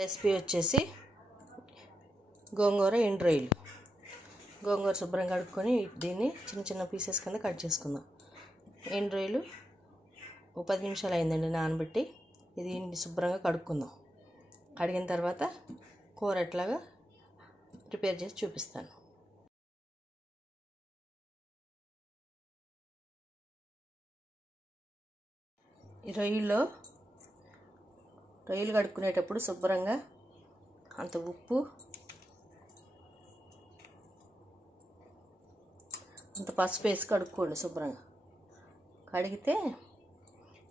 Recipe వచ్చేసి గోంగూర ఎండు రొయ్యలు. గోంగూర శుభ్రంగా కడుక్కొని దీన్ని చిన్న చిన్న పీసెస్ కింద కట్ చేసుకుందాం. ఎండు రొయ్యలు 10 నిమిషాలు అయిందండి నానబెట్టి. ఇది శుభ్రంగా కడుక్కుందాం. కడిగిన తర్వాత కూర ఎట్లాగా ప్రిపేర్ చేసి చూపిస్తాను. ఈ రొయ్యలు కడుక్కునేటప్పుడు శుభ్రంగా అంత ఉప్పు, అంత పసుపు వేసి కడుక్కోండి. శుభ్రంగా కడిగితే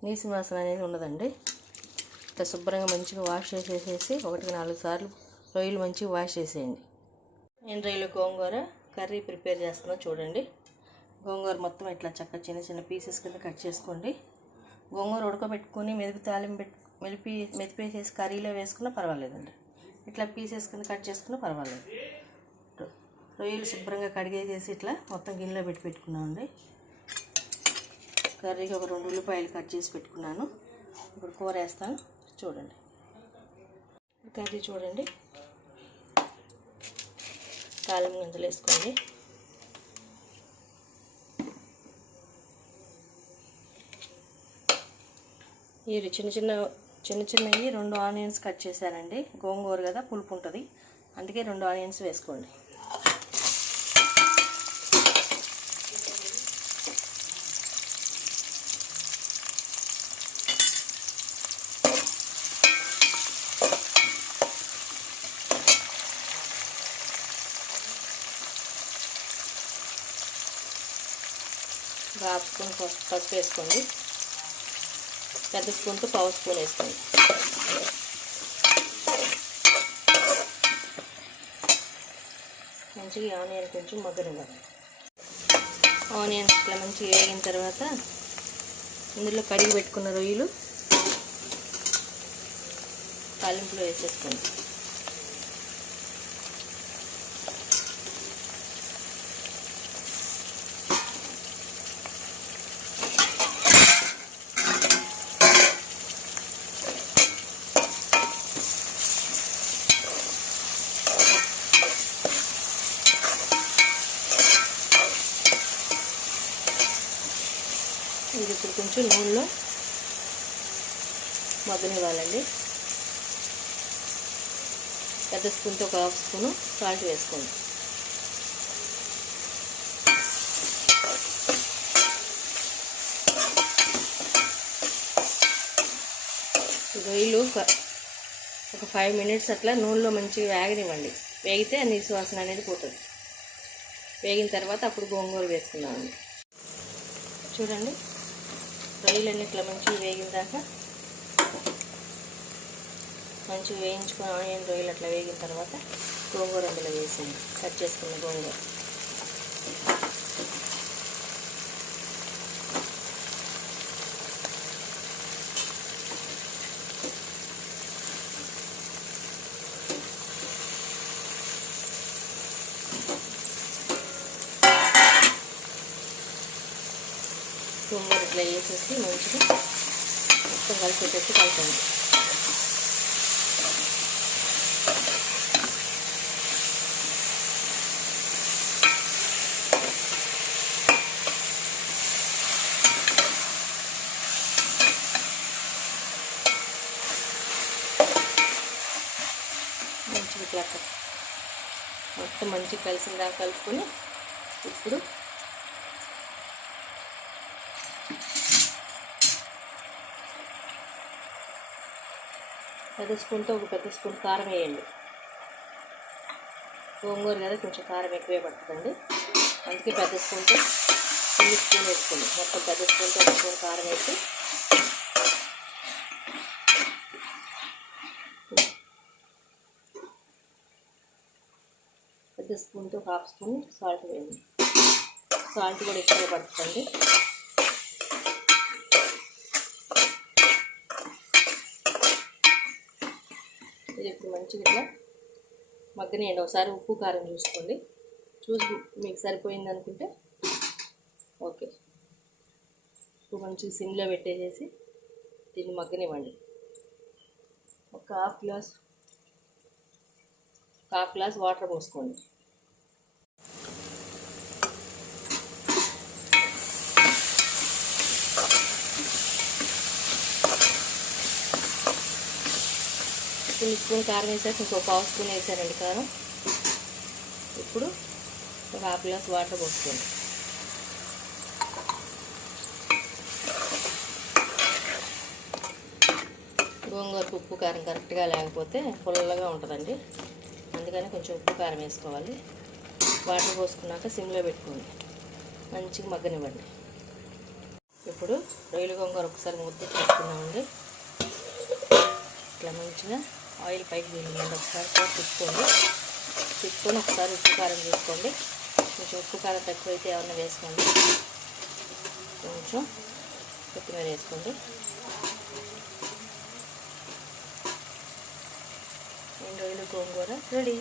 నీసు వాసన అనేది ఉండదండి. ఇట్లా శుభ్రంగా మంచిగా వాష్ చేసేసి 1-4 సార్లు రొయ్యలు మంచిగా వాష్ చేసేయండి. నేను రొయ్యలు గోంగూర కర్రీ ప్రిపేర్ చేస్తున్నాను చూడండి. గోంగూర మొత్తం ఇట్లా చక్కగా చిన్న చిన్న పీసెస్ కింద కట్ చేసుకోండి. గోంగూర ఉడకబెట్టుకొని మెదిపేసేసి కర్రీలో వేసుకున్నా పర్వాలేదండి. ఇట్లా పీసెస్ కింద కట్ చేసుకున్నా పర్వాలేదు. రొయ్యలు శుభ్రంగా కడిగేసేసి ఇట్లా మొత్తం గిన్నెలో పెట్టుకున్నామండి. కర్రీకి ఒక 2 ఉల్లిపాయలు కట్ చేసి పెట్టుకున్నాను. ఇప్పుడు కూర వేస్తాను చూడండి. కర్రీ చూడండి. తాలింపు గింజలు వేసుకోండి. ఈ చిన్న చిన్నవి 2 ఆనియన్స్ కట్ చేశానండి. గోంగూర కదా పులుపు ఉంటుంది, అందుకే 2 ఆనియన్స్ వేసుకోండి. హాఫ్ స్పూన్ పసుపు వేసుకోండి. పెద్ద స్పూన్తో పావు స్పూన్ వేసుకోండి. మంచిగా ఆనియన్ కొంచెం మగ్గనివ్వాలి. ఆనియన్స్ ఇట్లా మంచిగా వేగిన తర్వాత ఇందులో కడిగి పెట్టుకున్న రొయ్యలు తాలింపులో వేసేసుకోండి. ఇది ఇప్పుడు కొంచెం నూనెలో మగ్గనివ్వాలండి. పెద్ద స్పూన్తో ఒక హాఫ్ స్పూను సాల్ట్ వేసుకోండి. రొయ్యలు ఒక 5 మినిట్స్ అట్లా నూనెలో మంచిగా వేగనివ్వండి. వేగితే ఆ నీసు వాసన అనేది పోతుంది. వేగిన తర్వాత అప్పుడు గోంగూర వేసుకుందామండి. చూడండి, రొయ్యలన్నీ ఇట్లా మంచిగా వేగిన దాకా మంచిగా వేయించుకొని ఆనియన్ రొయ్యలు అట్లా వేగిన తర్వాత గోంగూర అందులో వేసింది. కట్ చేసుకున్న గోంగూర ఇట్లా వేసేసి మంచిగా మొత్తం కలిసేటట్టు కలపండి. మంచిగా ఇట్లా మొత్తం మంచిగా కలిసిందా కలుపుకొని ఇప్పుడు పెద్ద స్పూన్తో ఒక పెద్ద స్పూన్ కారం వేయండి. గోంగూర కదా కొంచెం కారం ఎక్కువే పడుతుందండి, అందుకే పెద్ద స్పూన్తో 2 స్పూన్ వేసుకోండి. మొత్తం పెద్ద స్పూన్తో 1 స్పూన్ కారం వేసి పెద్ద స్పూన్తో హాఫ్ స్పూన్ సాల్ట్ వేయండి. సాల్ట్ కూడా ఎక్కువే పడుతుంది. ఇది ఇప్పుడు మంచిగా ఇట్లా మగ్గనియండి. ఒకసారి ఉప్పు కారం చూసుకోండి. చూసి మీకు సరిపోయింది అనుకుంటే ఓకే. ఇప్పుడు మంచిగా సిమ్లో పెట్టేసేసి దీన్ని మగ్గనివ్వండి. ఒక హాఫ్ గ్లాస్ 1/2 గ్లాస్ వాటర్ పోసుకోండి. ఇప్పుడు స్పూన్ కారం వేసాక ఇంకో 1/2 స్పూన్ వేసానండి కారం. ఇప్పుడు ఒక 1/2 గ్లాస్ వాటర్ పోసుకోండి. గోంగూరకు ఉప్పు కారం కరెక్ట్గా లేకపోతే పుల్లగా ఉంటుందండి. అందుకని కొంచెం ఉప్పు కారం వేసుకోవాలి. వాటర్ పోసుకున్నాక సిమ్లో పెట్టుకోండి, మంచిగా మగ్గనివ్వండి. ఇప్పుడు రొయ్యల గోంగూర ఒకసారి ముద్ద చేసుకున్నామండి. ఇట్లా మంచిగా ఆయిల్ పైకి వెళ్ళిందండి. ఒకసారి తిప్పుకొని ఒకసారి ఉప్పు కారం చూసుకోండి. కొంచెం ఉప్పు కారం తక్కువైతే ఏమన్నా వేసుకోండి. కొంచెం కొత్తిమీర వేసుకోండి. రొయ్యల గోంగూర రెడీ.